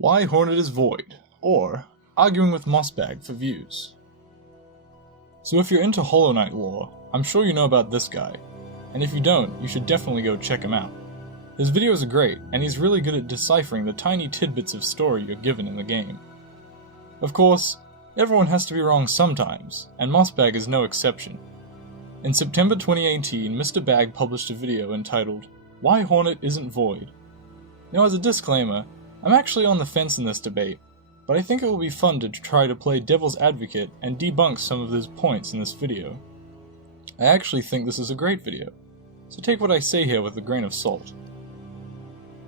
Why Hornet is void, or arguing with Mossbag for views. So if you're into Hollow Knight lore, I'm sure you know about this guy, and if you don't, you should definitely go check him out. His videos are great, and he's really good at deciphering the tiny tidbits of story you're given in the game. Of course, everyone has to be wrong sometimes, and Mossbag is no exception. In September 2018, Mr. Bag published a video entitled, Why Hornet Isn't Void. Now as a disclaimer, I'm actually on the fence in this debate, but I think it will be fun to try to play devil's advocate and debunk some of his points in this video. I actually think this is a great video, so take what I say here with a grain of salt.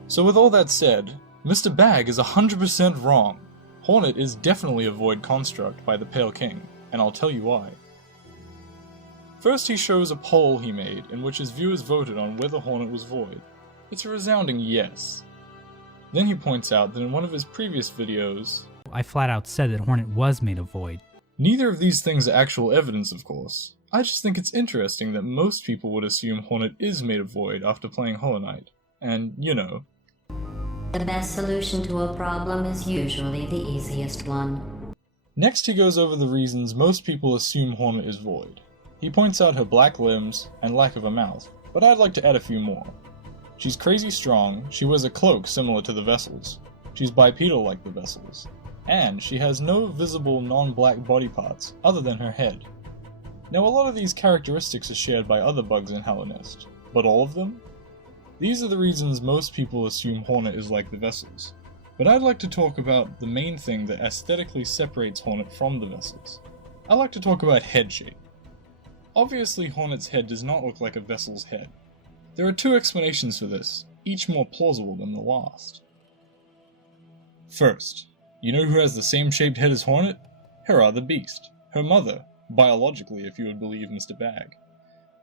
So with all that said, Mr. Bag is 100% wrong. Hornet is definitely a void construct by the Pale King, and I'll tell you why. First he shows a poll he made in which his viewers voted on whether Hornet was void. It's a resounding yes. Then he points out that in one of his previous videos, I flat out said that Hornet was made of void. Neither of these things are actual evidence, of course. I just think it's interesting that most people would assume Hornet is made of void after playing Hollow Knight. And, you know. The best solution to a problem is usually the easiest one. Next he goes over the reasons most people assume Hornet is void. He points out her black limbs and lack of a mouth, but I'd like to add a few more. She's crazy strong, she wears a cloak similar to the Vessels, she's bipedal like the Vessels, and she has no visible non-black body parts other than her head. Now a lot of these characteristics are shared by other bugs in Hallownest, but all of them? These are the reasons most people assume Hornet is like the Vessels, but I'd like to talk about the main thing that aesthetically separates Hornet from the Vessels. I'd like to talk about head shape. Obviously Hornet's head does not look like a Vessel's head. There are two explanations for this, each more plausible than the last. First, you know who has the same shaped head as Hornet? Hera the Beast, her mother, biologically if you would believe Mr. Bag.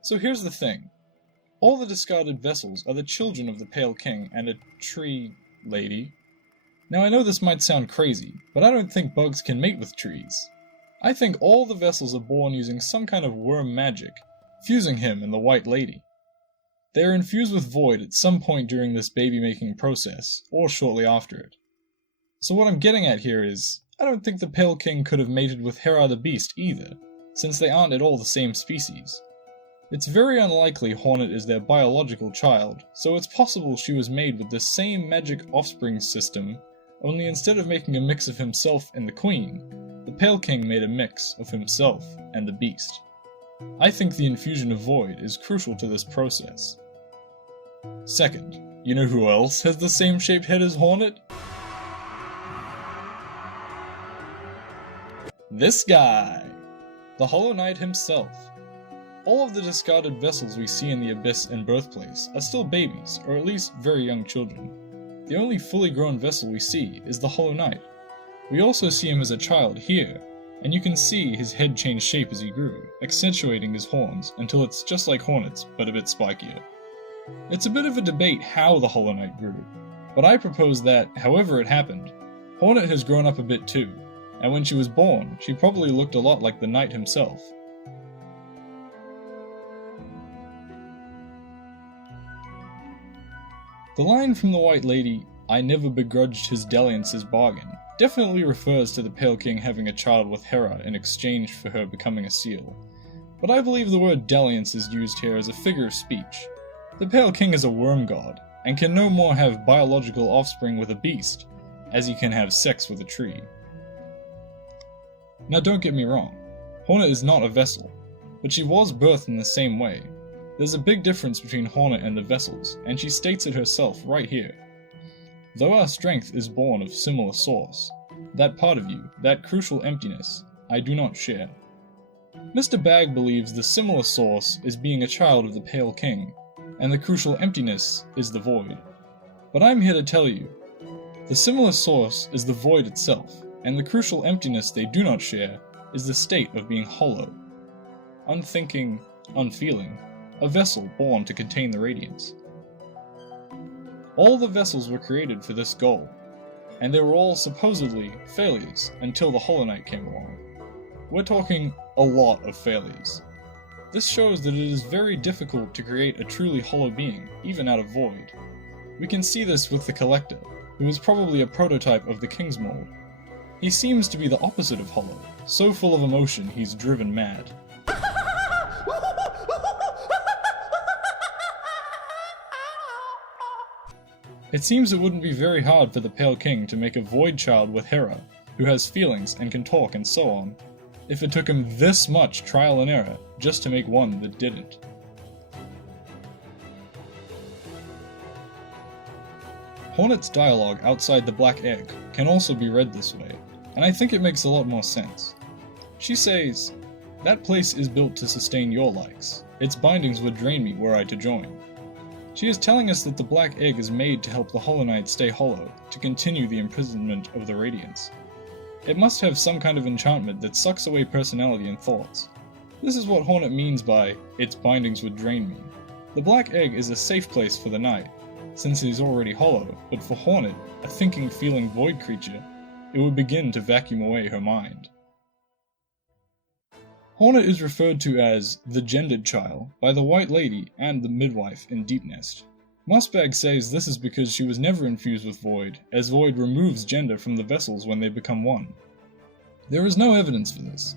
So here's the thing. All the discarded Vessels are the children of the Pale King and a tree lady. Now I know this might sound crazy, but I don't think bugs can mate with trees. I think all the Vessels are born using some kind of worm magic, fusing him and the White Lady. They are infused with void at some point during this baby-making process, or shortly after it. So what I'm getting at here is, I don't think the Pale King could have mated with Hera the Beast either, since they aren't at all the same species. It's very unlikely Hornet is their biological child, so it's possible she was made with the same magic offspring system, only instead of making a mix of himself and the Queen, the Pale King made a mix of himself and the Beast. I think the infusion of void is crucial to this process. Second, you know who else has the same shaped head as Hornet? This guy! The Hollow Knight himself. All of the discarded Vessels we see in the Abyss and Birthplace are still babies, or at least very young children. The only fully grown Vessel we see is the Hollow Knight. We also see him as a child here, and you can see his head change shape as he grew, accentuating his horns until it's just like Hornet's, but a bit spikier. It's a bit of a debate how the Hollow Knight grew, but I propose that, however it happened, Hornet has grown up a bit too, and when she was born, she probably looked a lot like the Knight himself. The line from the White Lady, "I never begrudged his dalliance's bargain," definitely refers to the Pale King having a child with Hera in exchange for her becoming a seal. But I believe the word dalliance is used here as a figure of speech. The Pale King is a worm god, and can no more have biological offspring with a beast, as he can have sex with a tree. Now don't get me wrong, Hornet is not a Vessel, but she was birthed in the same way. There's a big difference between Hornet and the Vessels, and she states it herself right here. Though our strength is born of similar source, that part of you, that crucial emptiness, I do not share. Mr. Bag believes the similar source is being a child of the Pale King, and the crucial emptiness is the void. But I'm here to tell you, the similar source is the void itself, and the crucial emptiness they do not share is the state of being hollow. Unthinking, unfeeling, a vessel born to contain the radiance. All the Vessels were created for this goal, and they were all supposedly failures until the Hollow Knight came along. We're talking a lot of failures. This shows that it is very difficult to create a truly hollow being, even out of void. We can see this with the Collector. who is probably a prototype of the King's mold. He seems to be the opposite of hollow, so full of emotion he's driven mad. It seems it wouldn't be very hard for the Pale King to make a void child with Hera, who has feelings and can talk and so on, if it took him this much trial and error just to make one that didn't. Hornet's dialogue outside the black egg can also be read this way, and I think it makes a lot more sense. She says, "That place is built to sustain your likes. Its bindings would drain me were I to join." She is telling us that the black egg is made to help the Hollow Knight stay hollow, to continue the imprisonment of the Radiance. It must have some kind of enchantment that sucks away personality and thoughts. This is what Hornet means by, "its bindings would drain me." The black egg is a safe place for the Knight, since he is already hollow, but for Hornet, a thinking, feeling void creature, it would begin to vacuum away her mind. Hornet is referred to as the gendered child by the White Lady and the midwife in Deep Nest. Mossbag says this is because she was never infused with Void, as Void removes gender from the vessels when they become one. There is no evidence for this.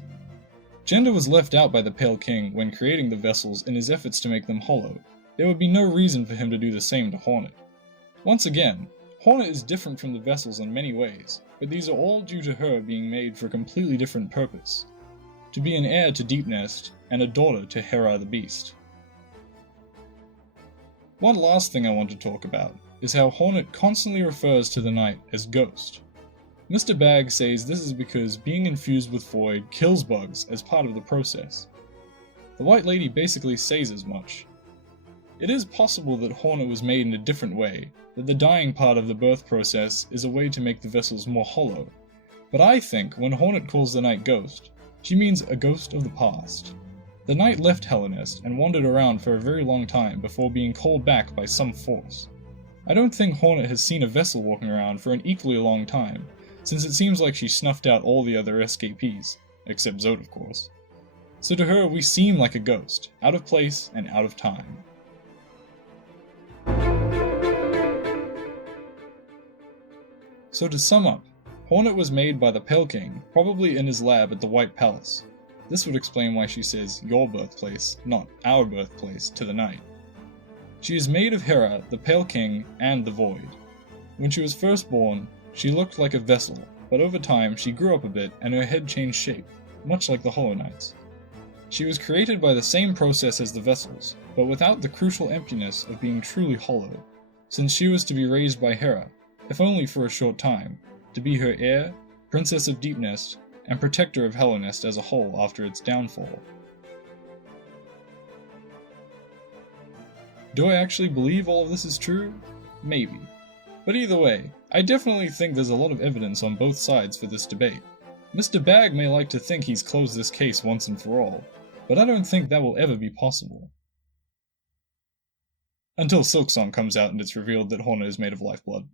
Gender was left out by the Pale King when creating the vessels in his efforts to make them hollow. There would be no reason for him to do the same to Hornet. Once again, Hornet is different from the vessels in many ways, but these are all due to her being made for a completely different purpose. To be an heir to Deep Nest, and a daughter to Hera the Beast. One last thing I want to talk about is how Hornet constantly refers to the Knight as Ghost. Mr. Bag says this is because being infused with Void kills bugs as part of the process. The White Lady basically says as much. It is possible that Hornet was made in a different way, that the dying part of the birth process is a way to make the vessels more hollow, but I think when Hornet calls the Knight Ghost, she means a ghost of the past. The Knight left Hellenest and wandered around for a very long time before being called back by some force. I don't think Hornet has seen a vessel walking around for an equally long time, since it seems like she snuffed out all the other escapees, except Zod of course. So to her we seem like a ghost, out of place and out of time. So to sum up, Hornet was made by the Pale King, probably in his lab at the White Palace. This would explain why she says your birthplace, not our birthplace, to the Knight. She is made of Hera, the Pale King, and the Void. When she was first born, she looked like a vessel, but over time she grew up a bit and her head changed shape, much like the Hollow Knights. She was created by the same process as the vessels, but without the crucial emptiness of being truly hollow, since she was to be raised by Hera, if only for a short time, to be her heir, Princess of Deep Nest, and protector of Hellenest as a whole after its downfall. Do I actually believe all of this is true? Maybe. But either way, I definitely think there's a lot of evidence on both sides for this debate. Mr. Bag may like to think he's closed this case once and for all, but I don't think that will ever be possible. Until Silksong comes out and it's revealed that Hornet is made of lifeblood.